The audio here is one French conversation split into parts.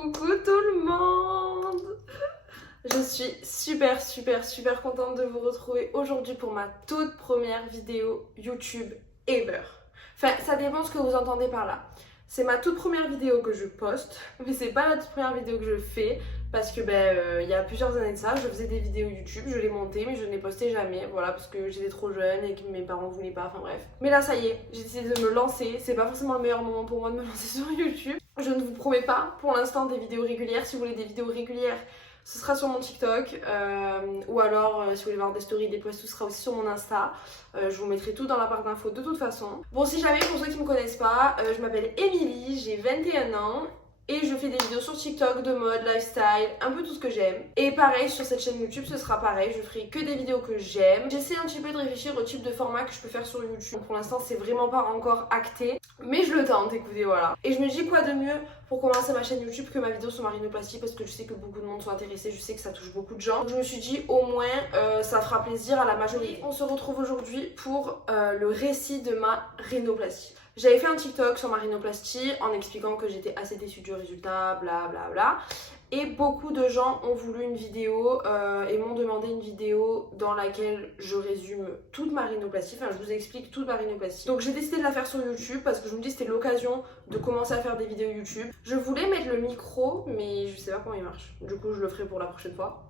Coucou tout le monde! Je suis super contente de vous retrouver aujourd'hui pour ma toute première vidéo YouTube ever. Enfin, ça dépend ce que vous entendez par là. C'est ma toute première vidéo que je poste, mais c'est pas la toute première vidéo que je fais parce que il y a plusieurs années de ça, je faisais des vidéos YouTube, je les montais mais je ne les postais jamais, voilà, parce que j'étais trop jeune et que mes parents voulaient pas, enfin bref. Mais là ça y est, j'ai décidé de me lancer, c'est pas forcément le meilleur moment pour moi de me lancer sur YouTube. Je ne vous promets pas pour l'instant des vidéos régulières, si vous voulez des vidéos régulières, ce sera sur mon TikTok ou alors si vous voulez voir des stories, des posts, tout sera aussi sur mon Insta. Je vous mettrai tout dans la barre d'infos de toute façon. Bon, si jamais, pour ceux qui ne me connaissent pas, je m'appelle Émilie, j'ai 21 ans et je fais des vidéos sur TikTok de mode, lifestyle, un peu tout ce que j'aime. Et pareil, sur cette chaîne YouTube, ce sera pareil, je ferai que des vidéos que j'aime. J'essaie un petit peu de réfléchir au type de format que je peux faire sur YouTube. Pour l'instant, c'est vraiment pas encore acté, mais je le tente, écoutez, voilà. Et je me dis quoi de mieux pour commencer ma chaîne YouTube que ma vidéo sur ma rhinoplastie, parce que je sais que beaucoup de monde sont intéressés, je sais que ça touche beaucoup de gens. Donc je me suis dit au moins ça fera plaisir à la majorité. On se retrouve aujourd'hui pour le récit de ma rhinoplastie. J'avais fait un TikTok sur ma rhinoplastie en expliquant que j'étais assez déçue du résultat, bla bla bla. Et beaucoup de gens ont voulu une vidéo et m'ont demandé une vidéo dans laquelle je résume toute ma rhinoplastie, enfin je vous explique toute ma rhinoplastie. Donc j'ai décidé de la faire sur YouTube parce que je me dis que c'était l'occasion de commencer à faire des vidéos YouTube. Je voulais mettre le micro mais je sais pas comment il marche, du coup je le ferai pour la prochaine fois.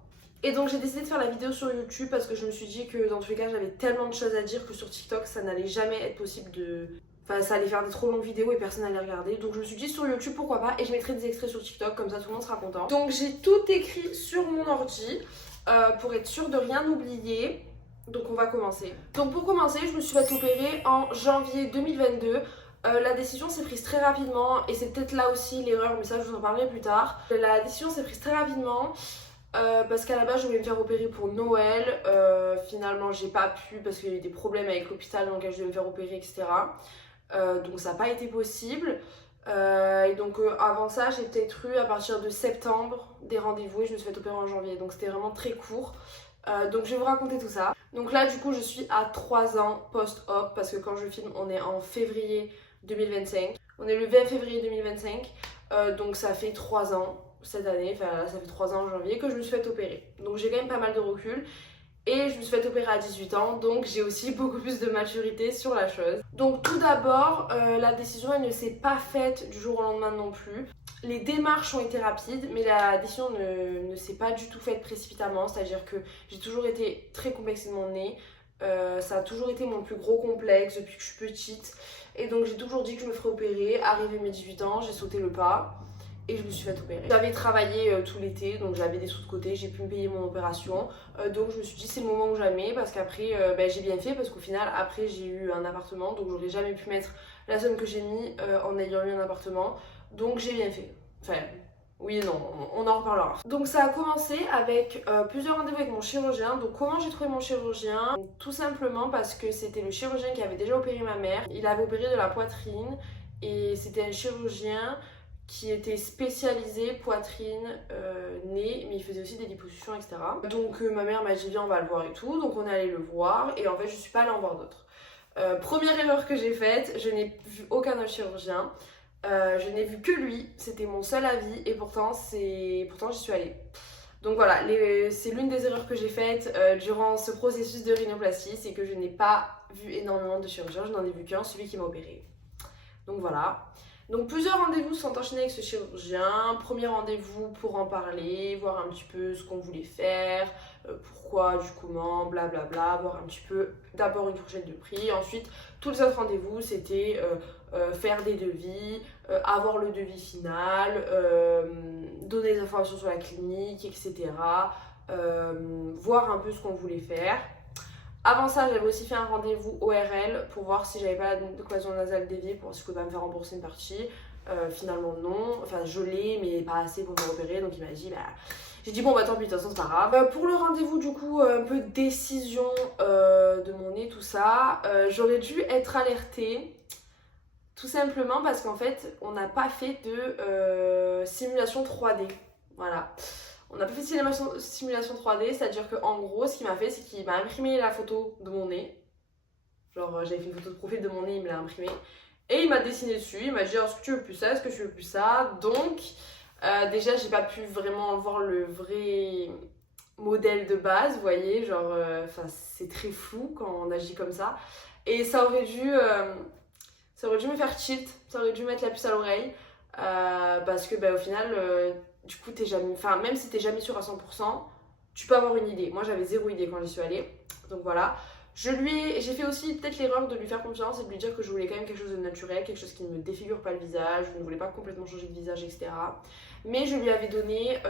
Et donc j'ai décidé de faire la vidéo sur YouTube parce que je me suis dit que dans tous les cas j'avais tellement de choses à dire que sur TikTok ça n'allait jamais être possible de... Enfin, ça allait faire des trop longues vidéos et personne n'allait regarder. Donc je me suis dit sur YouTube pourquoi pas, et je mettrai des extraits sur TikTok, comme ça tout le monde sera content. Donc j'ai tout écrit sur mon ordi pour être sûre de rien oublier. Donc on va commencer. Donc pour commencer, je me suis fait opérer en janvier 2022. La décision s'est prise très rapidement et c'est peut-être là aussi l'erreur, mais ça je vous en parlerai plus tard. La décision s'est prise très rapidement. Parce qu'à la base je voulais me faire opérer pour Noël, finalement j'ai pas pu parce qu'il y a eu des problèmes avec l'hôpital dans lequel je devais me faire opérer, etc. Donc ça n'a pas été possible. Et donc avant ça j'ai peut-être eu à partir de septembre des rendez-vous et je me suis fait opérer en janvier, donc c'était vraiment très court. Donc je vais vous raconter tout ça. Donc là du coup je suis à 3 ans post-op parce que quand je filme on est en février 2025. On est le 20 février 2025, donc ça fait 3 ans cette année, enfin là ça fait 3 ans en janvier que je me suis fait opérer. Donc j'ai quand même pas mal de recul. Et je me suis fait opérer à 18 ans, donc j'ai aussi beaucoup plus de maturité sur la chose. Donc tout d'abord, la décision elle ne s'est pas faite du jour au lendemain non plus. Les démarches ont été rapides, mais la décision ne s'est pas du tout faite précipitamment. C'est-à-dire que j'ai toujours été très complexée de mon nez. Ça a toujours été mon plus gros complexe depuis que je suis petite. Et donc j'ai toujours dit que je me ferais opérer. Arrivé mes 18 ans, j'ai sauté le pas. Et je me suis fait opérer. J'avais travaillé tout l'été, donc j'avais des sous de côté, j'ai pu me payer mon opération. Donc je me suis dit c'est le moment ou jamais, parce qu'après j'ai bien fait, parce qu'au final après j'ai eu un appartement, donc j'aurais jamais pu mettre la somme que j'ai mis en ayant eu un appartement. Donc j'ai bien fait. Enfin, oui et non, on en reparlera. Donc ça a commencé avec plusieurs rendez-vous avec mon chirurgien. Donc comment j'ai trouvé mon chirurgien? Tout simplement parce que c'était le chirurgien qui avait déjà opéré ma mère. Il avait opéré de la poitrine et c'était un chirurgien qui était spécialisé poitrine, nez, mais il faisait aussi des liposuctions, etc. Donc ma mère m'a dit viens on va le voir et tout, donc on est allé le voir et en fait je suis pas allée en voir d'autres. Première erreur que j'ai faite, je n'ai vu aucun autre chirurgien, je n'ai vu que lui, c'était mon seul avis et pourtant j'y suis allée. Donc voilà, c'est l'une des erreurs que j'ai faites durant ce processus de rhinoplastie, c'est que je n'ai pas vu énormément de chirurgiens, je n'en ai vu qu'un, celui qui m'a opéré. Donc voilà. Donc plusieurs rendez-vous sont enchaînés avec ce chirurgien. Premier rendez-vous pour en parler, voir un petit peu ce qu'on voulait faire, pourquoi, du comment, blablabla, voir un petit peu d'abord une fourchette de prix. Ensuite, tous les autres rendez-vous, c'était faire des devis, avoir le devis final, donner des informations sur la clinique, etc. Voir un peu ce qu'on voulait faire. Avant ça, j'avais aussi fait un rendez-vous ORL pour voir si j'avais pas d'occlusion nasale déviée, pour voir si je pouvais pas me faire rembourser une partie. Finalement non, enfin je l'ai mais pas assez pour me repérer, donc il m'a dit j'ai dit bon bah tant pis, de toute façon c'est pas grave. Pour le rendez-vous du coup, un peu de décision de mon nez, tout ça, j'aurais dû être alertée. Tout simplement parce qu'en fait on n'a pas fait de simulation 3D, voilà. On n'a pas fait de simulation 3D, c'est-à-dire qu'en gros, ce qu'il m'a fait, c'est qu'il m'a imprimé la photo de mon nez. Genre, j'avais fait une photo de profil de mon nez, il me l'a imprimé. Et il m'a dessiné dessus, il m'a dit est-ce que tu veux plus ça, est-ce que tu veux plus ça. Donc, Déjà j'ai pas pu vraiment voir le vrai modèle de base, vous voyez, genre c'est très flou quand on agit comme ça. Et ça aurait dû me faire tilt, ça aurait dû mettre la puce à l'oreille. Parce que au final, du coup, t'es jamais, enfin, même si t'es jamais sûr à 100%, tu peux avoir une idée. Moi, j'avais zéro idée quand j'y suis allée. Donc voilà. J'ai fait aussi peut-être l'erreur de lui faire confiance et de lui dire que je voulais quand même quelque chose de naturel, quelque chose qui ne me défigure pas le visage, je ne voulais pas complètement changer de visage, etc. Mais je lui avais donné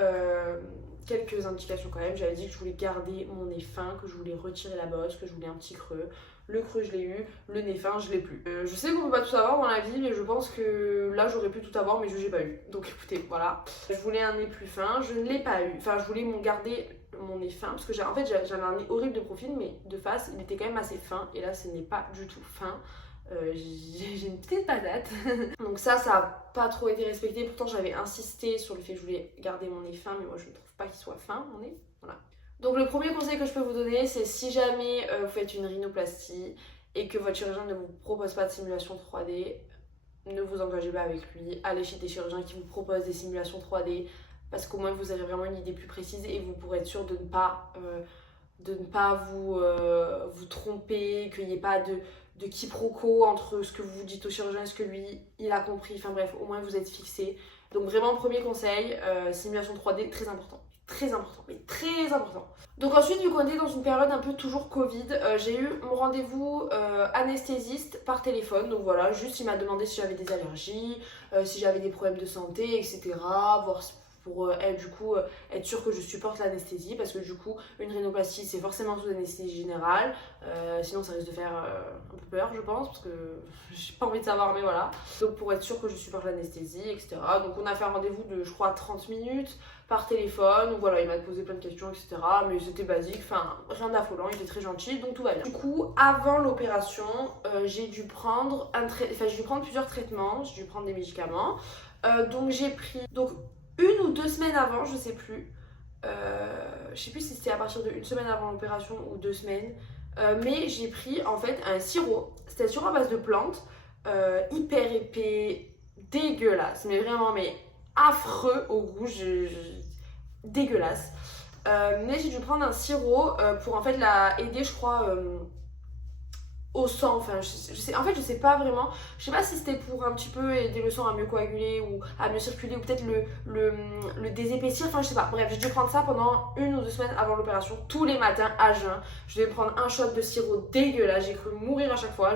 quelques indications quand même. J'avais dit que je voulais garder mon nez fin, que je voulais retirer la bosse, que je voulais un petit creux. Le creux, je l'ai eu, le nez fin, je l'ai plus. Je sais qu'on peut pas tout avoir dans la vie, mais je pense que là, j'aurais pu tout avoir, mais je n'ai pas eu. Donc écoutez, voilà. Je voulais un nez plus fin, je ne l'ai pas eu. Enfin, je voulais garder mon nez fin, parce que j'avais un nez horrible de profil, mais de face, il était quand même assez fin. Et là, ce n'est pas du tout fin. J'ai une petite patate. Donc ça a pas trop été respecté. Pourtant, j'avais insisté sur le fait que je voulais garder mon nez fin, mais moi, je ne trouve pas qu'il soit fin, mon nez. Voilà. Donc le premier conseil que je peux vous donner, c'est si jamais vous faites une rhinoplastie et que votre chirurgien ne vous propose pas de simulation 3D, ne vous engagez pas avec lui. Allez chez des chirurgiens qui vous proposent des simulations 3D parce qu'au moins vous aurez vraiment une idée plus précise et vous pourrez être sûr de ne pas vous tromper, qu'il n'y ait pas de quiproquo entre ce que vous dites au chirurgien et ce que lui il a compris. Enfin bref, au moins vous êtes fixé. Donc vraiment premier conseil, simulation 3D, très important. Très important, mais très important. Donc ensuite, vu qu'on était dans une période un peu toujours Covid, j'ai eu mon rendez-vous anesthésiste par téléphone. Donc voilà, juste il m'a demandé si j'avais des allergies, si j'avais des problèmes de santé, etc. Voir pour être sûr que je supporte l'anesthésie, parce que du coup une rhinoplastie c'est forcément sous anesthésie générale, sinon ça risque de faire un peu peur je pense, parce que j'ai pas envie de savoir, mais voilà. Donc pour être sûr que je supporte l'anesthésie, etc. Donc on a fait un rendez-vous de je crois 30 minutes par téléphone, donc voilà, il m'a posé plein de questions, etc. Mais c'était basique, enfin rien d'affolant, il était très gentil, donc tout va bien. Du coup, avant l'opération, j'ai dû prendre plusieurs traitements, j'ai dû prendre des médicaments. Donc j'ai pris une ou 2 semaines avant, je sais plus. Je sais plus si c'était à partir de 1 semaine avant l'opération ou 2 semaines. Mais j'ai pris en fait un sirop. C'était un sirop à base de plantes, hyper épais, dégueulasse, mais vraiment affreux au goût, dégueulasse. Mais j'ai dû prendre un sirop pour en fait aider, je crois, au sang. Enfin, je sais pas vraiment. Je sais pas si c'était pour un petit peu aider le sang à mieux coaguler ou à mieux circuler, ou peut-être le désépaissir. Enfin, je sais pas. Bref, j'ai dû prendre ça pendant 1 ou 2 semaines avant l'opération, tous les matins à jeun. Je devais prendre un shot de sirop dégueulasse. J'ai cru mourir à chaque fois.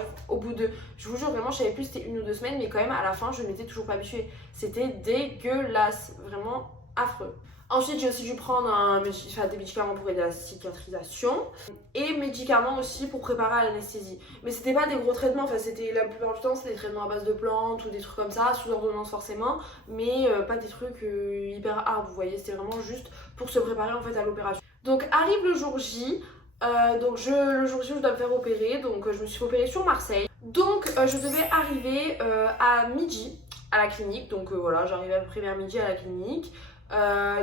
Je vous jure, vraiment, je savais plus si c'était 1 ou 2 semaines, mais quand même, à la fin, je m'étais toujours pas habituée. C'était dégueulasse. Vraiment affreux. Ensuite, j'ai aussi dû prendre des médicaments pour aider à la cicatrisation et médicaments aussi pour préparer à l'anesthésie. Mais c'était pas des gros traitements, enfin c'était la plupart du temps c'était des traitements à base de plantes ou des trucs comme ça, sous ordonnance forcément, mais pas des trucs hyper hard, vous voyez, c'était vraiment juste pour se préparer en fait à l'opération. Donc arrive le jour J, le jour J je dois me faire opérer, donc je me suis fait opérer sur Marseille. Donc je devais arriver à midi à la clinique, donc voilà, j'arrivais à peu près vers midi à la clinique.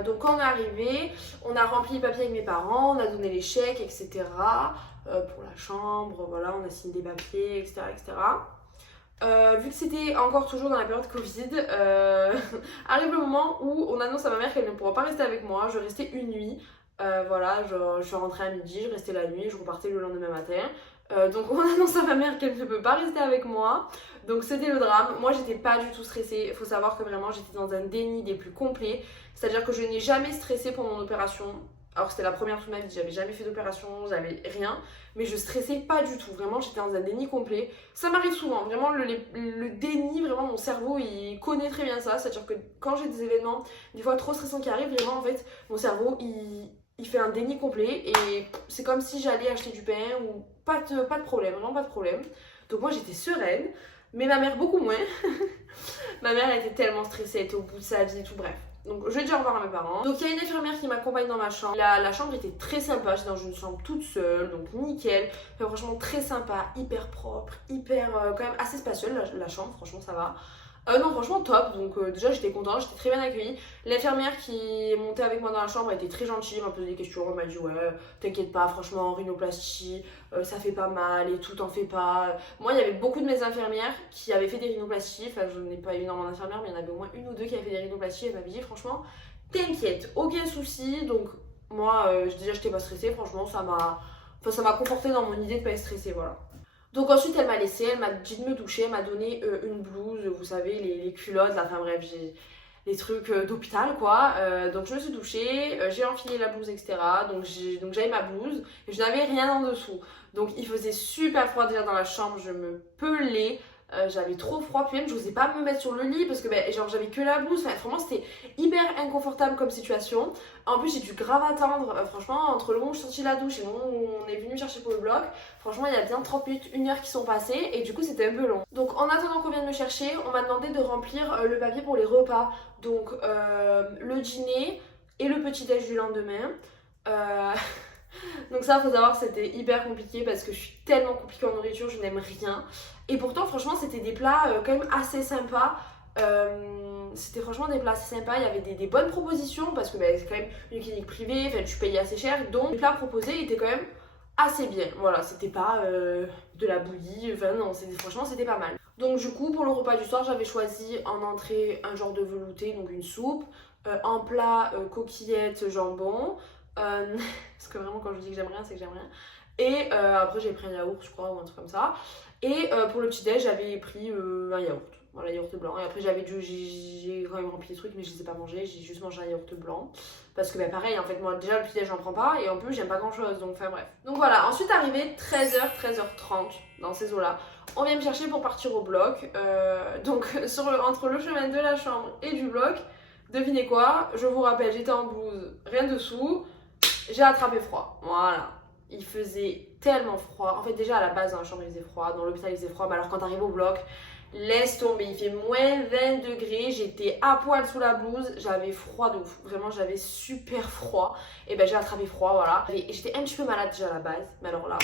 Donc quand on est arrivé, on a rempli les papiers avec mes parents, on a donné les chèques, etc. Pour la chambre, voilà, on a signé des papiers, etc. Vu que c'était encore toujours dans la période Covid, arrive le moment où on annonce à ma mère qu'elle ne pourra pas rester avec moi. Je restais une nuit, voilà, je suis rentrée à midi, je restais la nuit, je repartais le lendemain matin. Donc on annonce à ma mère qu'elle ne peut pas rester avec moi. Donc c'était le drame. Moi j'étais pas du tout stressée. Il faut savoir que vraiment j'étais dans un déni des plus complets. C'est-à-dire que je n'ai jamais stressé pour mon opération. Alors que c'était la première toute ma vie, j'avais jamais fait d'opération, j'avais rien. Mais je stressais pas du tout. Vraiment j'étais dans un déni complet. Ça m'arrive souvent. Vraiment le déni, vraiment mon cerveau il connaît très bien ça. C'est-à-dire que quand j'ai des événements des fois trop stressants qui arrivent, vraiment en fait mon cerveau il fait un déni complet. Et c'est comme si j'allais acheter du pain ou pas de problème, vraiment pas de problème. Donc moi j'étais sereine, mais ma mère beaucoup moins. Ma mère elle était tellement stressée, elle était au bout de sa vie et tout, bref. Donc je vais dire au revoir à mes parents. Donc il y a une infirmière qui m'accompagne dans ma chambre. La chambre était très sympa, j'étais dans une chambre toute seule, donc nickel. Enfin, franchement très sympa, hyper propre, hyper quand même assez spacieux la chambre, franchement ça va. Non, franchement top, donc déjà j'étais contente, j'étais très bien accueillie. L'infirmière qui est montée avec moi dans la chambre était très gentille, elle m'a posé des questions, elle m'a dit ouais, t'inquiète pas, franchement, rhinoplastie, ça fait pas mal et tout, t'en fais pas. Moi, il y avait beaucoup de mes infirmières qui avaient fait des rhinoplasties, enfin je n'ai pas eu énormément d'infirmières, mais il y en avait au moins une ou deux qui avaient fait des rhinoplasties, elle m'avait dit franchement, t'inquiète, aucun souci, donc moi déjà j'étais pas stressée, franchement ça m'a confortée dans mon idée de pas être stressée, voilà. Donc ensuite elle m'a laissé, elle m'a dit de me doucher, elle m'a donné une blouse, vous savez, les culottes, là, enfin bref, j'ai les trucs d'hôpital quoi. Donc je me suis douchée, j'ai enfilé la blouse, etc. Donc j'avais ma blouse et je n'avais rien en dessous. Donc il faisait super froid déjà dans la chambre, je me pelais. J'avais trop froid, puis même je n'osais pas me mettre sur le lit parce que ben, genre j'avais que la blouse, enfin, vraiment c'était hyper inconfortable comme situation. En plus j'ai dû grave attendre, franchement entre le moment où je suis sortie de la douche et le moment où on est venu me chercher pour le bloc, franchement il y a bien 30 minutes, 1 heure qui sont passées et du coup c'était un peu long. Donc en attendant qu'on vienne me chercher, on m'a demandé de remplir le papier pour les repas, donc le dîner et le petit déj du lendemain. Euh... Donc ça, faut savoir que c'était hyper compliqué parce que je suis tellement compliquée en nourriture, je n'aime rien. Et pourtant, franchement, c'était des plats quand même assez sympas. C'était franchement des plats assez sympas. Il y avait des bonnes propositions parce que bah, c'est quand même une clinique privée, enfin, tu payais assez cher. Donc les plats proposés étaient quand même assez bien. Voilà, c'était pas de la bouillie, enfin non, franchement, c'était pas mal. Donc du coup, pour le repas du soir, j'avais choisi en entrée un genre de velouté, donc une soupe. En plat, coquillettes, jambon. Parce que vraiment, quand je dis que j'aime rien, c'est que j'aime rien. Et après, j'ai pris un yaourt, je crois, ou un truc comme ça. Et pour le petit-déj, j'avais pris un yaourt. Voilà, yaourt blanc. Et après, j'ai quand même rempli les trucs, mais je les ai pas mangés. J'ai juste mangé un yaourt blanc. Parce que, bah, pareil, en fait, moi, déjà, le petit-déj, j'en prends pas. Et en plus, j'aime pas grand-chose. Donc, enfin, bref. Donc, voilà. Ensuite, arrivé 13h, 13h30, dans ces eaux-là. On vient me chercher pour partir au bloc. Donc, entre le chemin de la chambre et du bloc, devinez quoi? Je vous rappelle, j'étais en blouse, rien dessous. J'ai attrapé froid, voilà. Il faisait tellement froid. En fait, déjà à la base, dans la chambre, il faisait froid. Dans l'hôpital, il faisait froid. Mais alors, quand t'arrives au bloc, laisse tomber. Il fait moins 20 degrés. J'étais à poil sous la blouse. J'avais froid de ouf. Vraiment, j'avais super froid. Et ben, j'ai attrapé froid, voilà. Et j'étais un petit peu malade déjà à la base. Mais alors là,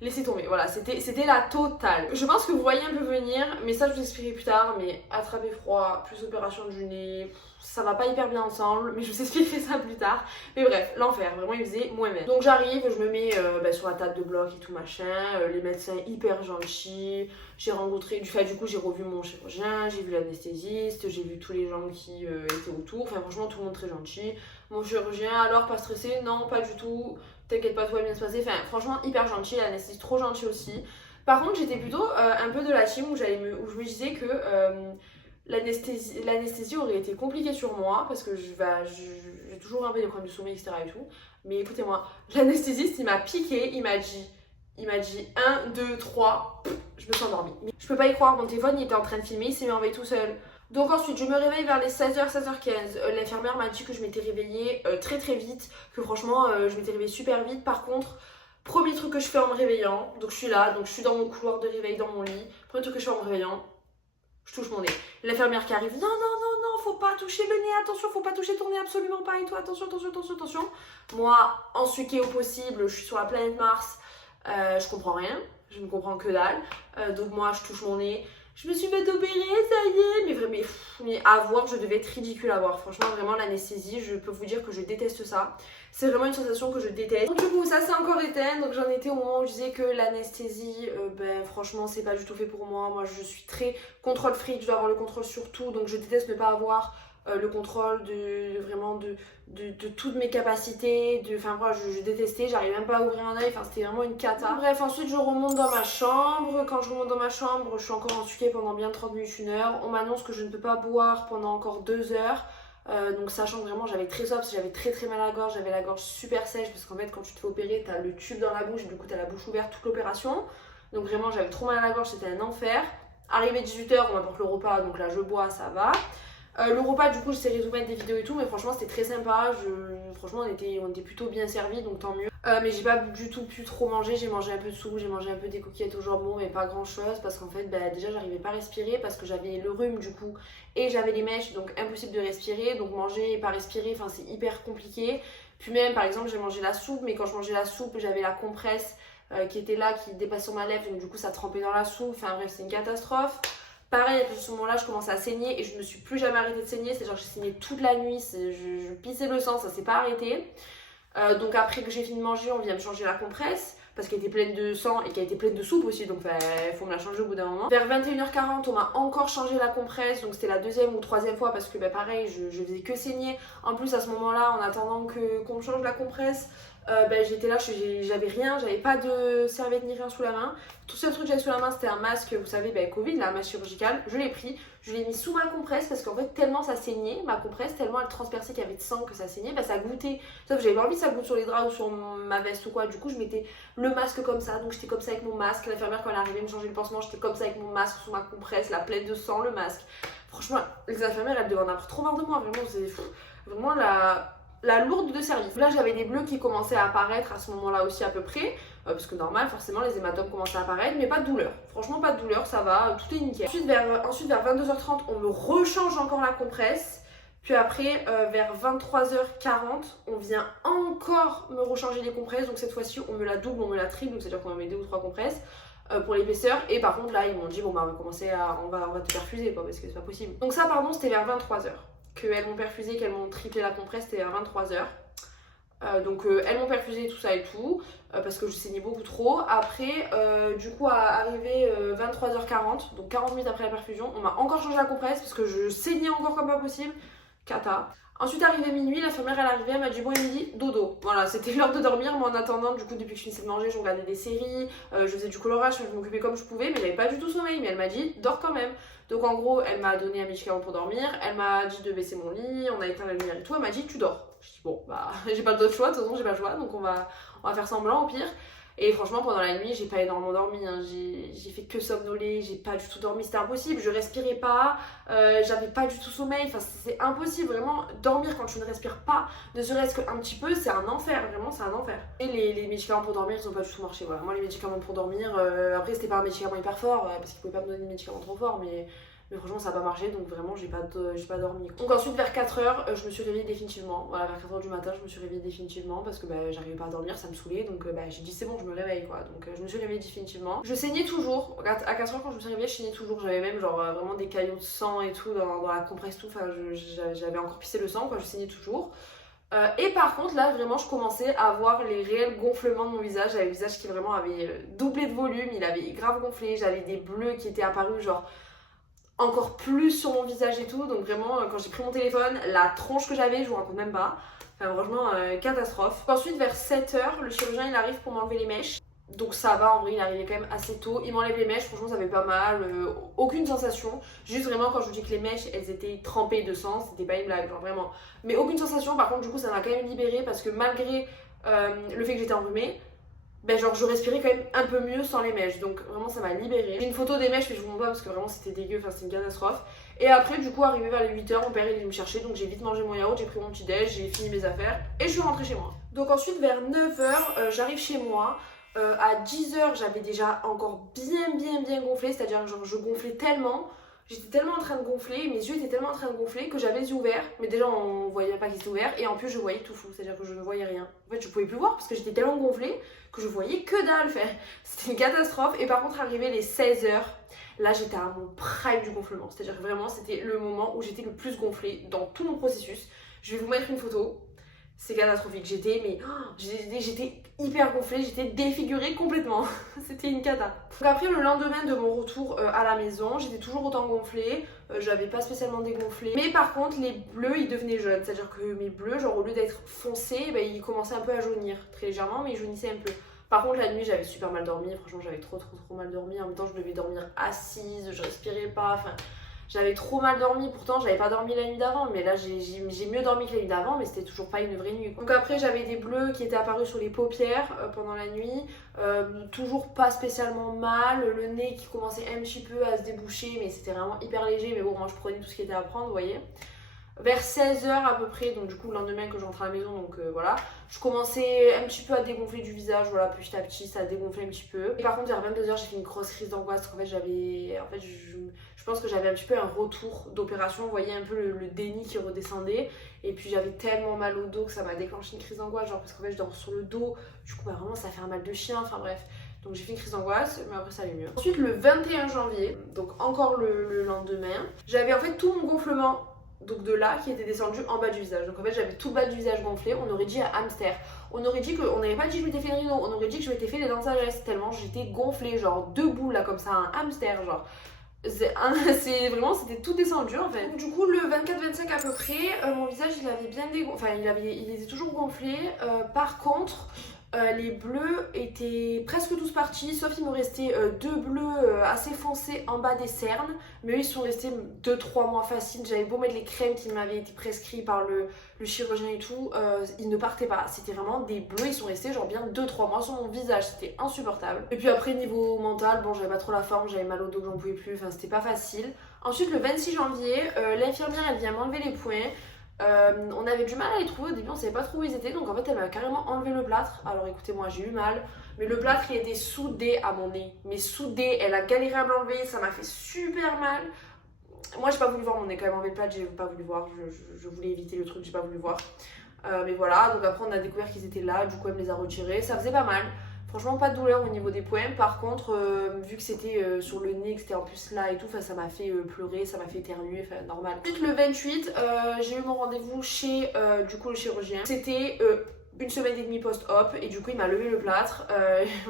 laissez tomber, voilà, c'était la totale. Je pense que vous voyez un peu venir, mais ça je vous expliquerai plus tard, mais attraper froid, plus opération du nez, ça va pas hyper bien ensemble, mais je vous expliquerai ça plus tard. Mais bref, l'enfer, vraiment il faisait moi-même. Donc j'arrive, je me mets sur la table de bloc et tout machin, les médecins hyper gentils, j'ai rencontré, du coup j'ai revu mon chirurgien, j'ai vu l'anesthésiste, j'ai vu tous les gens qui étaient autour, enfin franchement tout le monde très gentil. Mon chirurgien, alors pas stressé? Non, pas du tout. T'inquiète pas, tout va bien se passer. Enfin, franchement, hyper gentil, l'anesthésiste trop gentil aussi. Par contre, j'étais plutôt un peu de la team où je me disais que l'anesthésie aurait été compliquée sur moi parce que j'ai toujours un peu des problèmes de sommeil, etc. et tout. Mais écoutez-moi, l'anesthésiste, il m'a piqué, il m'a dit 1, 2, 3, je me suis endormie. Je peux pas y croire, mon téléphone il était en train de filmer, il s'est mis en veille tout seul. Donc ensuite, je me réveille vers les 16h, 16h15. L'infirmière m'a dit que je m'étais réveillée très très vite, que franchement, je m'étais réveillée super vite. Par contre, premier truc que je fais en me réveillant, donc je suis là, donc je suis dans mon couloir de réveil, dans mon lit. Premier truc que je fais en me réveillant, je touche mon nez. L'infirmière qui arrive, non, non, non, non, faut pas toucher le nez, attention, faut pas toucher ton nez, absolument pas, et toi, attention, attention, attention, attention. Moi, ensuite au possible, je suis sur la planète Mars, je comprends rien, je ne comprends que dalle. Donc moi, je touche mon nez. Je me suis fait opérer, ça y est. Mais à voir, je devais être ridicule à voir. Franchement, vraiment, l'anesthésie, je peux vous dire que je déteste ça. C'est vraiment une sensation que je déteste. Donc, du coup, ça s'est encore éteint. Donc, j'en étais au moment où je disais que l'anesthésie, franchement, c'est pas du tout fait pour moi. Moi, je suis très contrôle fric. Je dois avoir le contrôle sur tout. Donc, je déteste ne pas avoir le contrôle de toutes mes capacités, enfin voilà, je détestais, j'arrivais même pas à ouvrir un œil, enfin c'était vraiment une cata. Bref, ensuite je remonte dans ma chambre, quand je remonte dans ma chambre, je suis encore en suquet pendant bien 30 minutes, 1 heure, on m'annonce que je ne peux pas boire pendant encore 2 heures, donc sachant que vraiment j'avais très soif, parce que j'avais très très mal à la gorge, j'avais la gorge super sèche, parce qu'en fait quand tu te fais opérer, t'as le tube dans la bouche, du coup t'as la bouche ouverte toute l'opération, donc vraiment j'avais trop mal à la gorge, c'était un enfer. Arrivé 18h, on m'apporte le repas, donc là je bois, ça va. Le repas, du coup, j'essaierai de vous mettre des vidéos et tout, mais franchement, c'était très sympa. Franchement, on était plutôt bien servis, donc tant mieux. Mais j'ai pas du tout pu trop manger. J'ai mangé un peu de soupe, j'ai mangé un peu des coquillettes au jambon, mais pas grand chose parce qu'en fait, déjà, j'arrivais pas à respirer parce que j'avais le rhume du coup et j'avais les mèches, donc impossible de respirer. Donc manger et pas respirer, enfin, c'est hyper compliqué. Puis même, par exemple, j'ai mangé la soupe, mais quand je mangeais la soupe, j'avais la compresse qui était là, qui dépassait sur ma lèvre, donc du coup, ça trempait dans la soupe. Enfin bref, c'est une catastrophe. Pareil, à ce moment-là, je commençais à saigner et je ne me suis plus jamais arrêtée de saigner. C'est-à-dire que j'ai saigné toute la nuit, je pissais le sang, ça s'est pas arrêté. Donc après que j'ai fini de manger, on vient me changer la compresse parce qu'elle était pleine de sang et qu'elle était pleine de soupe aussi, donc il faut me la changer au bout d'un moment. Vers 21h40, on m'a encore changé la compresse, donc c'était la deuxième ou troisième fois parce que pareil, je faisais que saigner. En plus à ce moment-là, en attendant qu'on me change la compresse, j'étais là, j'avais rien, j'avais pas de serviette ni rien sous la main. Tout seul truc que j'avais sous la main, c'était un masque, vous savez, Covid, là, un masque chirurgical. Je l'ai pris, je l'ai mis sous ma compresse parce qu'en fait, tellement ça saignait, ma compresse, tellement elle transperçait qu'il y avait de sang que ça saignait, ça goûtait. Sauf que j'avais pas envie que ça goûte sur les draps ou sur ma veste ou quoi. Du coup, je mettais le masque comme ça, donc j'étais comme ça avec mon masque. L'infirmière, quand elle arrivait me changer le pansement, j'étais comme ça avec mon masque sous ma compresse, la pleine de sang, le masque. Franchement, les infirmières, elles devaient en avoir trop marre de moi, vraiment, c'est fou. Vraiment la lourde de service. Là j'avais des bleus qui commençaient à apparaître à ce moment-là aussi à peu près, parce que normal forcément les hématomes commençaient à apparaître, mais pas de douleur. Franchement pas de douleur, ça va, tout est nickel. Ensuite vers 22h30 on me rechange encore la compresse, puis après vers 23h40 on vient encore me rechanger les compresses, donc cette fois-ci on me la double, on me la triple, donc c'est-à-dire qu'on va mettre 2 ou 3 compresses pour l'épaisseur, et par contre là ils m'ont dit bon bah on va te perfuser quoi, parce que c'est pas possible. Donc ça pardon c'était vers 23h. Qu'elles m'ont perfusé, qu'elles m'ont triplé la compresse, c'était vers 23h. Donc elles m'ont perfusé tout ça et tout, parce que je saignais beaucoup trop. Après, du coup, arrivé 23h40, donc 40 minutes après la perfusion, on m'a encore changé la compresse parce que je saignais encore comme pas possible. Cata. Ensuite, arrivé minuit, l'infirmière elle arrivait, elle m'a dit bon Émilie, dodo. Voilà, c'était l'heure de dormir, mais en attendant, du coup, depuis que je finissais de manger, je regardais des séries, je faisais du colorage, je m'occupais comme je pouvais, mais j'avais pas du tout sommeil, mais elle m'a dit dors quand même. Donc en gros, elle m'a donné un médicament pour dormir, elle m'a dit de baisser mon lit, on a éteint la lumière et tout, elle m'a dit tu dors. Je dis bon bah j'ai pas d'autre choix, de toute façon j'ai pas le choix, donc on va faire semblant au pire. Et franchement pendant la nuit j'ai pas énormément dormi, hein. J'ai fait que somnoler, j'ai pas du tout dormi, c'était impossible, je respirais pas, j'avais pas du tout sommeil, enfin c'est impossible, vraiment dormir quand tu ne respires pas, ne serait-ce qu'un petit peu, c'est un enfer, vraiment c'est un enfer. Et les médicaments pour dormir ils ont pas du tout marché, voilà. Moi les médicaments pour dormir, après c'était pas un médicament hyper fort, parce qu'ils pouvaient pas me donner des médicaments trop forts, mais franchement ça n'a pas marché, donc vraiment j'ai pas dormi. Donc ensuite vers 4h je me suis réveillée définitivement, voilà vers 4h du matin je me suis réveillée définitivement parce que j'arrivais pas à dormir, ça me saoulait, donc j'ai dit c'est bon je me réveille quoi, donc je me suis réveillée définitivement. Je saignais toujours, à 4h quand je me suis réveillée je saignais toujours, j'avais même genre vraiment des caillots de sang et tout dans la compresse tout, enfin j'avais encore pissé le sang quoi, je saignais toujours. Et par contre là vraiment je commençais à voir les réels gonflements de mon visage, j'avais le visage qui vraiment avait doublé de volume, il avait grave gonflé, j'avais des bleus qui étaient apparus genre encore plus sur mon visage et tout, donc vraiment quand j'ai pris mon téléphone, la tronche que j'avais, je vous raconte même pas, enfin franchement catastrophe. Ensuite vers 7h, le chirurgien il arrive pour m'enlever les mèches, donc ça va en vrai, il arrivait quand même assez tôt, il m'enlève les mèches, franchement ça fait pas mal, aucune sensation, juste vraiment quand je vous dis que les mèches elles étaient trempées de sang, c'était pas une blague, genre vraiment, mais aucune sensation. Par contre du coup ça m'a quand même libérée parce que malgré le fait que j'étais enrhumée, genre je respirais quand même un peu mieux sans les mèches, donc vraiment ça m'a libérée. J'ai une photo des mèches mais je vous montre pas parce que vraiment c'était dégueu, enfin c'était une catastrophe. Et après du coup arrivé vers les 8h, mon père il est venu me chercher, donc j'ai vite mangé mon yaourt, j'ai pris mon petit déj, j'ai fini mes affaires et je suis rentrée chez moi. Donc ensuite vers 9h j'arrive chez moi, à 10h j'avais déjà encore bien gonflé, c'est-à-dire genre je gonflais tellement. J'étais tellement en train de gonfler, mes yeux étaient tellement en train de gonfler que j'avais les yeux ouverts, mais déjà on voyait pas qu'ils étaient ouverts et en plus je voyais tout fou, c'est-à-dire que je ne voyais rien. En fait je pouvais plus voir parce que j'étais tellement gonflée que je voyais que dalle faire. C'était une catastrophe. Et par contre arrivé les 16h, là j'étais à mon prime du gonflement, c'est-à-dire que vraiment c'était le moment où j'étais le plus gonflée dans tout mon processus. Je vais vous mettre une photo. C'est catastrophique, j'étais hyper gonflée, j'étais défigurée complètement. C'était une cata. Donc après le lendemain de mon retour à la maison, j'étais toujours autant gonflée, j'avais pas spécialement dégonflé. Mais par contre les bleus ils devenaient jaunes, c'est-à-dire que mes bleus, genre au lieu d'être foncés, ils commençaient un peu à jaunir, très légèrement, mais ils jaunissaient un peu. Par contre la nuit j'avais super mal dormi, franchement j'avais trop mal dormi, en même temps je devais dormir assise, je respirais pas, enfin... J'avais trop mal dormi, pourtant j'avais pas dormi la nuit d'avant, mais là j'ai mieux dormi que la nuit d'avant, mais c'était toujours pas une vraie nuit. Donc après j'avais des bleus qui étaient apparus sur les paupières pendant la nuit, toujours pas spécialement mal, le nez qui commençait un petit peu à se déboucher, mais c'était vraiment hyper léger, mais bon moi je prenais tout ce qui était à prendre, vous voyez. Vers 16h à peu près, donc du coup le lendemain que j'entrais à la maison, donc voilà, je commençais un petit peu à dégonfler du visage, voilà, petit à petit ça dégonflait un petit peu. Et par contre vers 22h j'ai fait une grosse crise d'angoisse parce qu'en fait je pense que j'avais un petit peu un retour d'opération, vous voyez un peu le déni qui redescendait, et puis j'avais tellement mal au dos que ça m'a déclenché une crise d'angoisse, genre parce qu'en fait je dors sur le dos, du coup vraiment ça fait un mal de chien, enfin bref. Donc j'ai fait une crise d'angoisse, mais après ça allait mieux. Ensuite le 21 janvier, donc encore le lendemain, j'avais en fait tout mon gonflement donc de là qui était descendu en bas du visage. Donc en fait j'avais tout le bas du visage gonflé, on aurait dit un hamster. On aurait dit on n'avait pas dit que je m'étais fait le rhino, on aurait dit que je m'étais fait les dents de sagesse tellement j'étais gonflée, genre debout là comme ça, un hamster genre. C'est vraiment, c'était tout descendu en fait. Donc, du coup, le 24-25 à peu près, mon visage il avait bien dégonflé, enfin il était toujours gonflé. Par contre, les bleus étaient presque tous partis, sauf il me restait deux bleus assez foncés en bas des cernes, mais eux ils sont restés 2-3 mois faciles. J'avais beau mettre les crèmes qui m'avaient été prescrites par le chirurgien et tout, ils ne partaient pas. C'était vraiment des bleus, ils sont restés genre bien 2-3 mois sur mon visage, c'était insupportable. Et puis après niveau mental, bon j'avais pas trop la forme, j'avais mal au dos que j'en pouvais plus, enfin c'était pas facile. Ensuite le 26 janvier, l'infirmière elle vient m'enlever les points. On avait du mal à les trouver au début, on savait pas trop où ils étaient, donc en fait elle m'a carrément enlevé le plâtre. Alors écoutez, moi j'ai eu mal, mais le plâtre il était soudé à mon nez, mais soudé, elle a galéré à me l'enlever, ça m'a fait super mal. Moi j'ai pas voulu voir mon nez quand même enlevé le plâtre, j'ai pas voulu voir, je voulais éviter le truc, j'ai pas voulu voir. Mais voilà, donc après on a découvert qu'ils étaient là, du coup elle me les a retirés, ça faisait pas mal. Franchement, pas de douleur au niveau des points. Par contre, vu que c'était sur le nez, que c'était en plus là et tout, ça m'a fait pleurer, ça m'a fait éternuer, enfin normal. Ensuite, le 28, j'ai eu mon rendez-vous chez du coup le chirurgien. C'était une semaine et demie post-op et du coup il m'a levé le plâtre.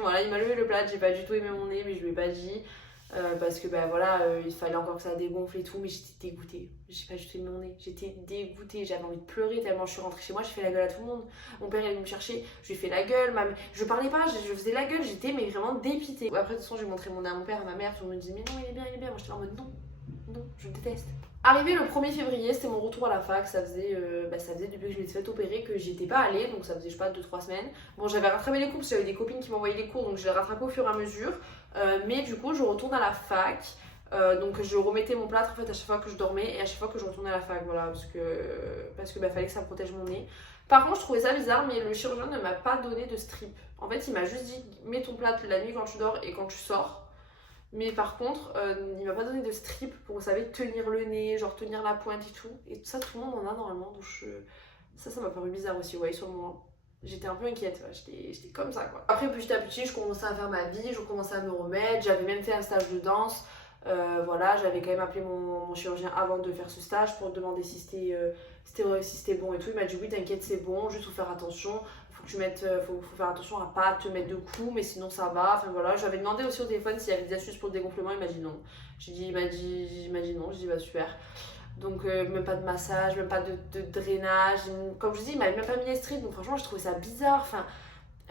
Voilà, il m'a levé le plâtre, j'ai pas du tout aimé mon nez, mais je lui ai pas dit. Parce que ben voilà, il fallait encore que ça dégonfle et tout, mais j'étais dégoûtée. J'ai pas du tout aimé mon nez, j'étais dégoûtée, j'avais envie de pleurer tellement je suis rentrée chez moi, j'ai fait la gueule à tout le monde. Mon père il est venu me chercher, je lui ai fait la gueule, je parlais pas, je faisais la gueule, j'étais mais vraiment dépitée. Après de toute façon j'ai montré mon nez à mon père, à ma mère, tout le monde me disait mais non il est bien, moi j'étais en mode non, je déteste. Arrivé le 1er février, c'était mon retour à la fac, ça faisait depuis que je m'étais fait opérer que j'y étais pas allée, donc ça faisait je sais pas 2-3 semaines. Bon j'avais rattrapé les cours parce que j'avais des copines qui m'envoyaient les cours, donc je les rattrapais au fur et à mesure. Mais du coup je retourne à la fac, donc je remettais mon plâtre en fait à chaque fois que je dormais et à chaque fois que je retournais à la fac, voilà, parce que fallait que ça protège mon nez. Par contre je trouvais ça bizarre, mais le chirurgien ne m'a pas donné de strip. En fait il m'a juste dit mets ton plâtre la nuit quand tu dors et quand tu sors. Mais par contre, il m'a pas donné de strip pour, vous savez, tenir le nez, genre tenir la pointe et tout. Et tout ça, tout le monde en a normalement. Donc ça m'a paru bizarre aussi, ouais, sur le moment. J'étais un peu inquiète, ouais, j'étais comme ça quoi. Après, petit à petit, je commençais à faire ma vie, je commençais à me remettre. J'avais même fait un stage de danse. Voilà, j'avais quand même appelé mon chirurgien avant de faire ce stage pour demander si c'était bon et tout. Il m'a dit oui, t'inquiète, c'est bon, juste faut faire attention. Faut faire attention à pas te mettre de coups, mais sinon ça va. Enfin voilà, j'avais demandé aussi au téléphone s'il y avait des astuces pour le dégonflement, il m'a dit non. Il m'a dit non, j'ai dit bah super. Donc même pas de massage, même pas de drainage. Comme je dis, il m'avait même pas mis les strips, donc franchement je trouvais ça bizarre. Enfin,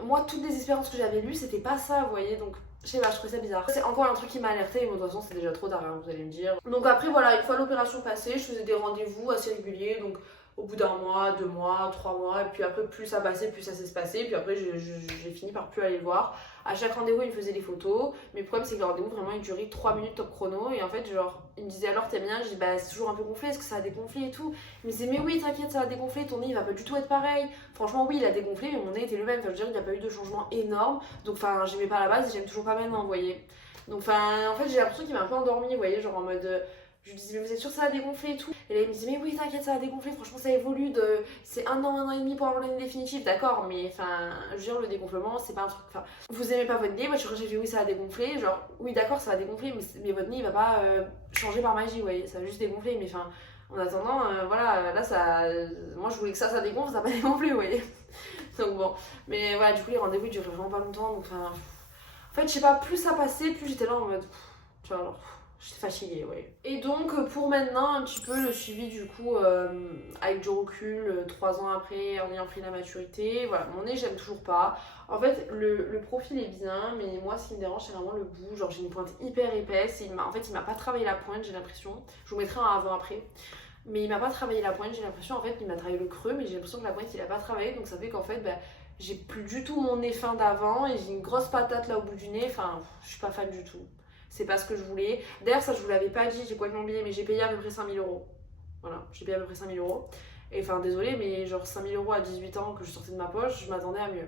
moi toutes les expériences que j'avais lues, c'était pas ça, vous voyez, donc je sais pas, je trouvais ça bizarre. C'est encore un truc qui m'a alerté, mais bon, de toute façon c'est déjà trop tard, hein, vous allez me dire. Donc après voilà, une fois l'opération passée, je faisais des rendez-vous assez réguliers, donc au bout d'un mois, 2 mois, 3 mois, et puis après plus ça passait, plus ça s'est passé, puis après j'ai fini par plus aller le voir. À chaque rendez-vous il me faisait des photos, mais le problème c'est que le rendez-vous vraiment il durait 3 minutes top chrono, et en fait genre il me disait alors t'es bien, je dis bah c'est toujours un peu gonflé, est-ce que ça a dégonflé et tout. Il me disait mais oui t'inquiète ça va dégonfler, ton nez il va pas du tout être pareil. Franchement oui il a dégonflé mais mon nez était le même, enfin, je veux dire il n'y a pas eu de changement énorme, donc enfin j'aimais pas à la base et j'aime toujours pas maintenant vous voyez. Donc enfin en fait j'ai l'impression qu'il m'a un peu endormi vous voyez, genre en mode... Je lui disais mais vous êtes sûr que ça va dégonfler et tout. Et là il me disait mais oui t'inquiète ça va dégonfler, franchement ça évolue c'est 1 an et demi pour avoir le nez définitif, d'accord, mais enfin je veux dire le dégonflement c'est pas un truc, enfin vous aimez pas votre nez, moi j'ai fait oui ça va dégonfler, genre oui d'accord ça va dégonfler mais votre nez il va pas changer par magie, vous voyez, ça va juste dégonfler, mais enfin en attendant voilà là ça, moi je voulais que ça dégonfle, ça va pas dégonfler vous voyez. Donc bon, mais voilà du coup les rendez-vous ils duraient vraiment pas longtemps, donc enfin en fait je sais pas, plus ça passait plus j'étais là en mode tu vois alors j'étais fatiguée, ouais. Et donc pour maintenant un petit peu le suivi du coup avec du recul, 3 ans après en ayant pris la maturité, voilà mon nez j'aime toujours pas. En fait le profil est bien mais moi ce qui me dérange c'est vraiment le bout, genre j'ai une pointe hyper épaisse et en fait il m'a pas travaillé la pointe j'ai l'impression, je vous mettrai un avant après. Mais il m'a pas travaillé la pointe, j'ai l'impression en fait il m'a travaillé le creux mais j'ai l'impression que la pointe il a pas travaillé, donc ça fait qu'en fait j'ai plus du tout mon nez fin d'avant et j'ai une grosse patate là au bout du nez, enfin je suis pas fan du tout. C'est pas ce que je voulais. D'ailleurs, ça, je vous l'avais pas dit, j'ai complètement oublié, mais j'ai payé à peu près 5 000 €. Voilà, j'ai payé à peu près 5 000 €. Et enfin, désolée, mais genre 5 000 € à 18 ans que je sortais de ma poche, je m'attendais à mieux.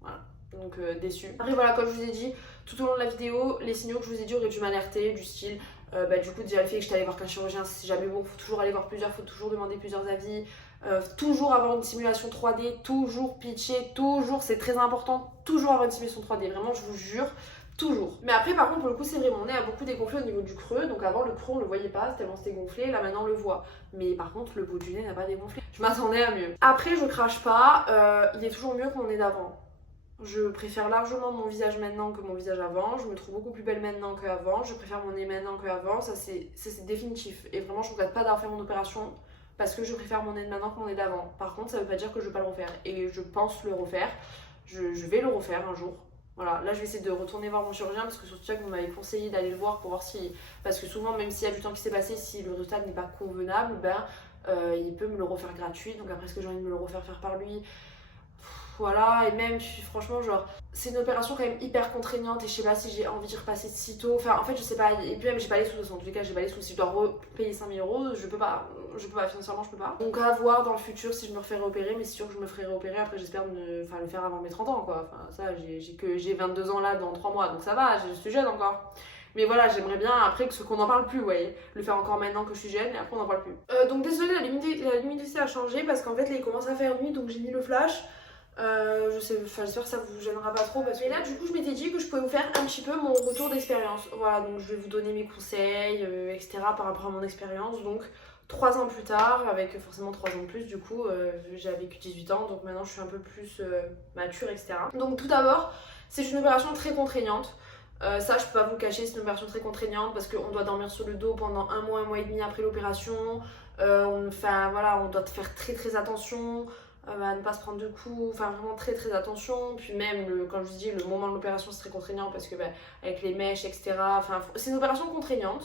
Voilà, donc déçue. Après, voilà, comme je vous ai dit, tout au long de la vidéo, les signaux que je vous ai dit auraient dû m'alerter, du style, du coup, déjà le fait que j'étais allée voir qu'un chirurgien, c'est jamais bon, faut toujours aller voir plusieurs, faut toujours demander plusieurs avis. Toujours avoir une simulation 3D, toujours pitcher, toujours, c'est très important, toujours avoir une simulation 3D, vraiment je vous jure, toujours. Mais après par contre pour le coup c'est vrai, mon nez a beaucoup dégonflé au niveau du creux, donc avant le creux on le voyait pas, tellement c'était gonflé, là maintenant on le voit. Mais par contre le bout du nez n'a pas dégonflé, je m'attendais à mieux. Après je crache pas, il est toujours mieux que mon nez d'avant. Je préfère largement mon visage maintenant que mon visage avant. Je me trouve beaucoup plus belle maintenant qu'avant. Je préfère mon nez maintenant qu'avant. Ça c'est définitif. Et vraiment, je ne regrette pas d'avoir fait mon opération parce que je préfère mon nez de maintenant que mon nez d'avant. Par contre, ça ne veut pas dire que je ne vais pas le refaire. Et je pense le refaire. Je vais le refaire un jour. Voilà, là je vais essayer de retourner voir mon chirurgien parce que surtout que vous m'avez conseillé d'aller le voir pour voir si. Parce que souvent, même s'il y a du temps qui s'est passé, si le résultat n'est pas convenable, il peut me le refaire gratuit. Donc après, est-ce que j'ai envie de me le refaire faire par lui? Voilà, et même franchement genre c'est une opération quand même hyper contraignante et je sais pas si j'ai envie d'y repasser de sitôt, enfin en fait je sais pas, et puis même j'ai pas les sous de toute façon, en tous les cas j'ai pas les sous, si je dois repayer 5000 €, je peux pas, financièrement je peux pas. Donc à voir dans le futur si je me referai opérer, mais c'est sûr que je me ferai opérer, après j'espère le faire avant mes 30 ans quoi, enfin ça j'ai 22 ans là dans 3 mois donc ça va, je suis jeune encore. Mais voilà, j'aimerais bien après qu'on n'en parle plus, vous voyez. Le faire encore maintenant que je suis jeune et après on n'en parle plus. Donc désolée, la luminosité a changé parce qu'en fait là il commence à faire nuit donc j'ai mis le flash. J'espère que ça vous gênera pas trop parce que... Et là du coup je m'étais dit que je pouvais vous faire un petit peu mon retour d'expérience. Voilà, donc je vais vous donner mes conseils, etc. par rapport à mon expérience. Donc 3 ans plus tard, avec forcément 3 ans de plus du coup, j'avais que 18 ans donc maintenant je suis un peu plus mature, etc. Donc tout d'abord, c'est une opération très contraignante. Ça je peux pas vous le cacher, c'est une opération très contraignante parce qu'on doit dormir sur le dos pendant un mois et demi après l'opération. Voilà, on doit faire très attention à ne pas se prendre de coups, enfin vraiment très attention. Puis même, comme je vous dis, le moment de l'opération c'est très contraignant parce que avec les mèches, etc. Enfin, c'est une opération contraignante,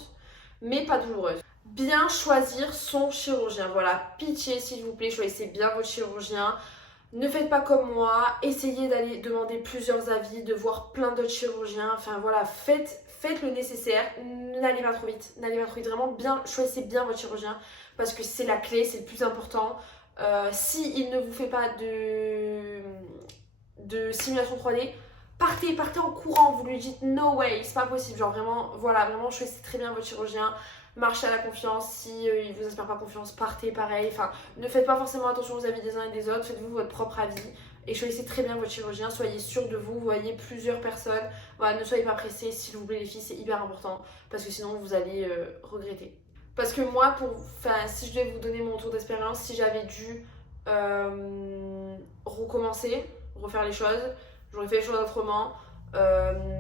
mais pas douloureuse. Bien choisir son chirurgien, voilà, pitié s'il vous plaît, choisissez bien votre chirurgien. Ne faites pas comme moi, essayez d'aller demander plusieurs avis, de voir plein d'autres chirurgiens, enfin voilà, faites le nécessaire, n'allez pas trop vite, vraiment bien, choisissez bien votre chirurgien parce que c'est la clé, c'est le plus important. S'il ne vous fait pas de simulation 3D, partez en courant, vous lui dites no way, c'est pas possible, genre vraiment, voilà, vraiment choisissez très bien votre chirurgien. Marchez à la confiance, si il vous inspire pas confiance, partez pareil, enfin ne faites pas forcément attention aux avis des uns et des autres, faites-vous votre propre avis et choisissez très bien votre chirurgien, soyez sûr de vous, voyez plusieurs personnes, voilà, ne soyez pas pressés, s'il vous plaît les filles, c'est hyper important parce que sinon vous allez regretter. Parce que moi, si je devais vous donner mon retour d'expérience, si j'avais dû recommencer, refaire les choses, j'aurais fait les choses autrement,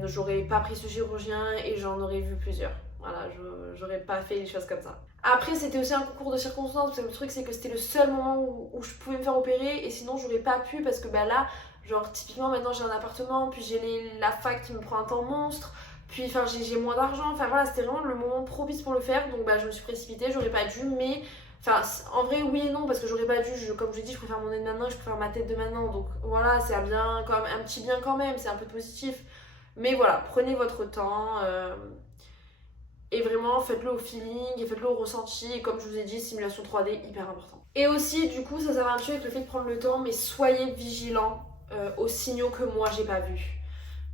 j'aurais pas pris ce chirurgien et j'en aurais vu plusieurs. Voilà, j'aurais pas fait les choses comme ça. Après, c'était aussi un concours de circonstances, parce que le truc, c'est que c'était le seul moment où je pouvais me faire opérer, et sinon, j'aurais pas pu, parce que là, genre, typiquement, maintenant, j'ai un appartement, puis j'ai la fac qui me prend un temps monstre, puis, enfin, j'ai moins d'argent, enfin, voilà, c'était vraiment le moment propice pour le faire, donc, je me suis précipitée, j'aurais pas dû, mais... Enfin, en vrai, oui et non, parce que j'aurais pas dû, comme je l'ai dit, je préfère mon nez de maintenant, je préfère ma tête de maintenant, donc, voilà, c'est un petit bien quand même, c'est un peu positif. Mais voilà, prenez votre temps... Et vraiment, faites-le au feeling et faites-le au ressenti. Et comme je vous ai dit, simulation 3D, hyper important. Et aussi, du coup, ça va un peu avec le fait de prendre le temps, mais soyez vigilants aux signaux que moi, j'ai pas vus.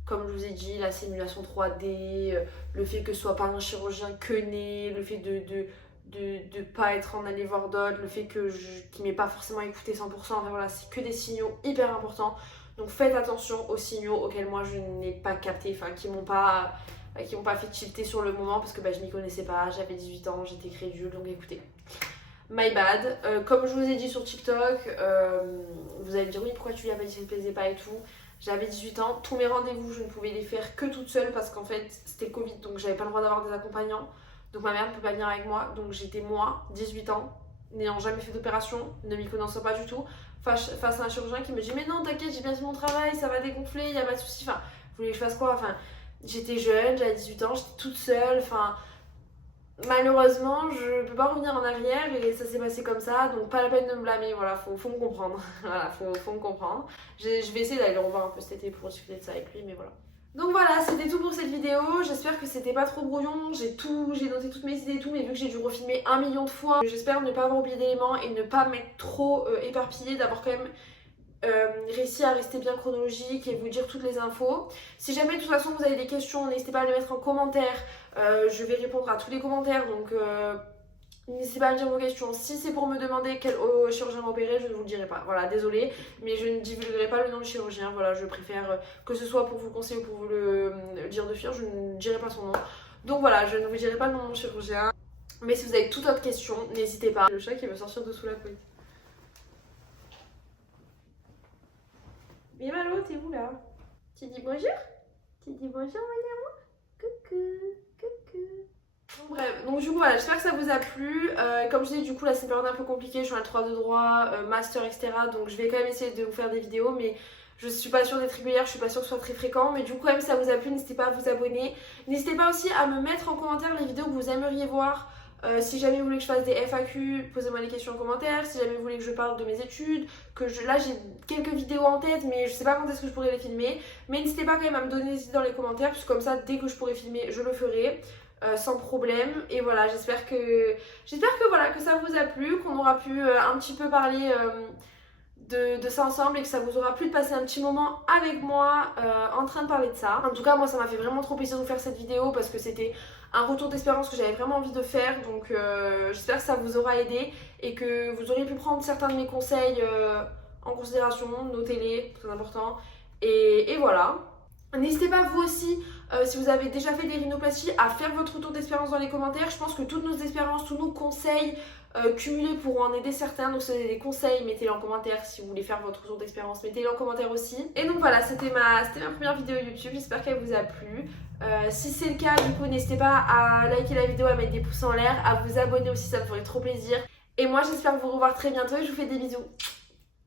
Comme je vous ai dit, la simulation 3D, le fait que ce soit pas un chirurgien quené, le fait de pas être en aller voir d'autres, le fait qu'il m'ait pas forcément écouté 100%. Enfin voilà, c'est que des signaux hyper importants. Donc faites attention aux signaux auxquels moi je n'ai pas capté, enfin qui m'ont pas fait tilter sur le moment parce que je m'y connaissais pas, j'avais 18 ans, j'étais crédule, donc écoutez, my bad. Comme je vous ai dit sur TikTok, vous allez me dire oui pourquoi tu lui as pas dit que ça te plaisait pas et tout. J'avais 18 ans, tous mes rendez-vous je ne pouvais les faire que toute seule parce qu'en fait c'était Covid donc j'avais pas le droit d'avoir des accompagnants. Donc ma mère ne peut pas venir avec moi, donc j'étais moi, 18 ans, n'ayant jamais fait d'opération, ne m'y connaissant pas du tout, face à un chirurgien qui me dit mais non t'inquiète j'ai bien fait mon travail, ça va dégonfler, y a pas de soucis, enfin vous voulez que je fasse quoi, enfin j'étais jeune, j'avais 18 ans, j'étais toute seule, enfin malheureusement je peux pas revenir en arrière et ça s'est passé comme ça, donc pas la peine de me blâmer, voilà, faut me comprendre, voilà, faut me comprendre. Je vais essayer d'aller le revoir un peu cet été pour discuter de ça avec lui, mais voilà. Donc voilà, c'était tout pour cette vidéo, j'espère que c'était pas trop brouillon, j'ai noté toutes mes idées et tout, mais vu que j'ai dû refilmer 1 million de fois, j'espère ne pas avoir oublié d'éléments et ne pas m'être trop éparpillée, d'avoir quand même réussi à rester bien chronologique et vous dire toutes les infos. Si jamais de toute façon vous avez des questions, n'hésitez pas à les mettre en commentaire, je vais répondre à tous les commentaires, donc n'hésitez pas à me dire vos questions. Si c'est pour me demander quel chirurgien m'a opéré, je ne vous le dirai pas. Voilà, désolée, mais je ne divulguerai pas le nom du chirurgien. Voilà, je préfère que ce soit pour vous conseiller ou pour vous le dire de fuir, je ne dirai pas son nom. Donc voilà, je ne vous dirai pas le nom de mon chirurgien. Mais si vous avez toute autre question, n'hésitez pas. Le chat qui veut sortir de sous la couette. Mais Malo, t'es où là? Tu dis bonjour? Tu dis bonjour, mon amour? Coucou, coucou. Bon, bref, donc du coup voilà, j'espère que ça vous a plu. Comme je disais, du coup là c'est une période un peu compliquée, je suis en L3 de droit, master, etc. Donc je vais quand même essayer de vous faire des vidéos, mais je suis pas sûre d'être régulière, je suis pas sûre que ce soit très fréquent. Mais du coup, quand même, si ça vous a plu, n'hésitez pas à vous abonner. N'hésitez pas aussi à me mettre en commentaire les vidéos que vous aimeriez voir. Si jamais vous voulez que je fasse des FAQ, posez-moi les questions en commentaire. Si jamais vous voulez que je parle de mes études, là j'ai quelques vidéos en tête, mais je sais pas quand est-ce que je pourrais les filmer. Mais n'hésitez pas quand même à me donner des idées dans les commentaires, puisque comme ça, dès que je pourrai filmer, je le ferai. Sans problème. Et voilà, j'espère que voilà, que ça vous a plu, qu'on aura pu un petit peu parler de ça ensemble et que ça vous aura plu de passer un petit moment avec moi en train de parler de ça. En tout cas, moi ça m'a fait vraiment trop plaisir de vous faire cette vidéo parce que c'était un retour d'espérance que j'avais vraiment envie de faire. Donc j'espère que ça vous aura aidé et que vous auriez pu prendre certains de mes conseils en considération, notez-les, très important. Et voilà. N'hésitez pas vous aussi, si vous avez déjà fait des rhinoplasties, à faire votre retour d'expérience dans les commentaires. Je pense que toutes nos expériences, tous nos conseils cumulés pourront en aider certains. Donc si vous avez des conseils, mettez-les en commentaire. Si vous voulez faire votre retour d'expérience, mettez-les en commentaire aussi. Et donc voilà, c'était ma première vidéo YouTube. J'espère qu'elle vous a plu. Si c'est le cas, du coup, n'hésitez pas à liker la vidéo, à mettre des pouces en l'air, à vous abonner aussi, ça me ferait trop plaisir. Et moi, j'espère vous revoir très bientôt et je vous fais des bisous.